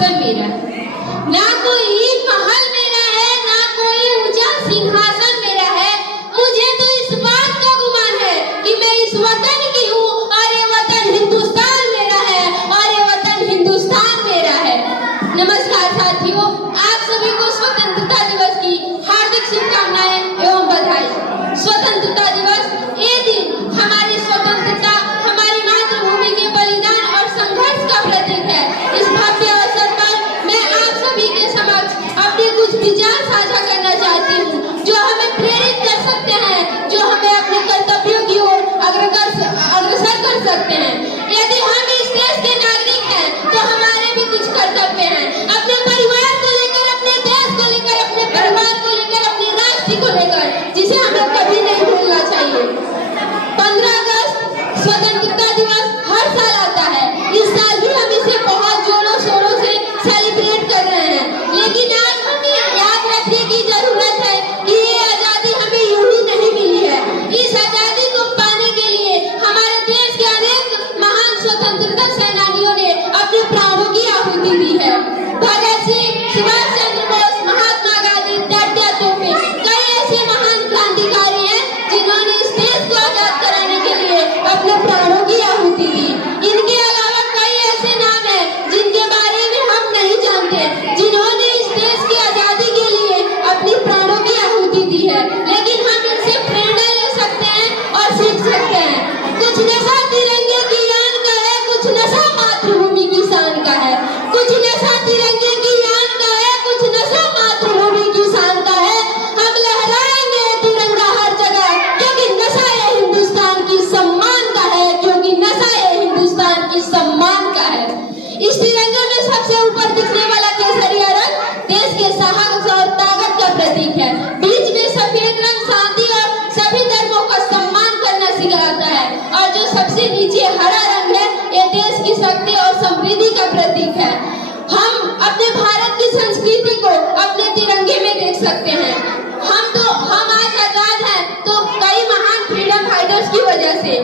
सिंहासन मेरा है, ना कोई महल मेरा है, ना कोई ऊंचा सिंहासन मेरा है। मुझे तो इस बात का गुमान है कि मैं इस वतन की हूँ और ये वतन हिंदुस्तान मेरा है, और ये वतन हिंदुस्तान मेरा है। नमस्कार साथियों, आप सभी को स्वतंत्रता दिवस की हार्दिक शुभकामनाएं एवं बधाई। स्वतंत्रता दिवस ये दिन हमारी स्वतंत्रता, हमारी मातृभूमि के बलिदान और संघर्ष का प्रतीक है। इस भव्य अवसर पर मैं आप सभी के समक्ष अपने कुछ विचार साझा करना चाहती हूँ, जो हमें प्रेरित कर सकते हैं, जो हमें अपने कर्तव्यों की ओर अग्रसर कर सकते हैं। यदि हम इस देश के नागरिक हैं तो हमारे भी कुछ कर्तव्य हैं, अपने परिवार को लेकर, अपने देश को लेकर, अपने परिवार को लेकर, अपने राष्ट्र को लेकर, जिसे हमें कभी नहीं भूलना चाहिए। 15 अगस्त स्वतंत्रता दिवस हर साल आता है। इस साल भी हम इसे बहुत जोरों शोरों से सेलिब्रेट कर रहे हैं, लेकिन आज हमें याद रखने की जरूरत है कि ये आजादी हमें यूं ही नहीं मिली है। इस आजादी को पाने के लिए हमारे देश के अनेक महान स्वतंत्रता सेनानियों ने अपने प्राणों की आहुति दी है। भगत सिंह, सुभाष चंद्र बोस, महात्मा गांधी, तात्या टोपे, कई ऐसे महान क्रांतिकारी हैं जिन्होंने इस देश को आजाद कराने के लिए अपने प्राणों की आहुति दी। इनके अलावा कई ऐसे नाम हैं जिनके बारे में हम नहीं जानते, जिन्होंने इस देश की आजादी के लिए अपनी प्राणों की आहुति दी है, लेकिन हम इनसे प्रेरणा ले सकते हैं और सीख सकते हैं। कुछ नशा तिरंगे की यान का है, कुछ नशा मातृभूमि की शान का है। कुछ नशा तिरंगे की यान का है, कुछ नशा मातृभूमि की शान का है। हम लहराएंगे तिरंगा हर जगह, क्योंकि नशा ये हिंदुस्तान की सम्मान का है, क्योंकि नशा ये हिंदुस्तान की सम्मान का है। इस तिरंगे में सबसे ऊपर दिखने वाला केसरिया रंग देश के साहस और ताकत का प्रतीक है। बीच में सफेद रंग शांति और सभी धर्मों का सम्मान करना सिखाता है, और जो सबसे नीचे हरा रंग है, ये देश की शक्ति और समृद्धि का प्रतीक है। हम अपने भारत की संस्कृति को अपने तिरंगे में देख सकते हैं। हम आज आजाद हैं तो कई महान फ्रीडम फाइटर्स की वजह से।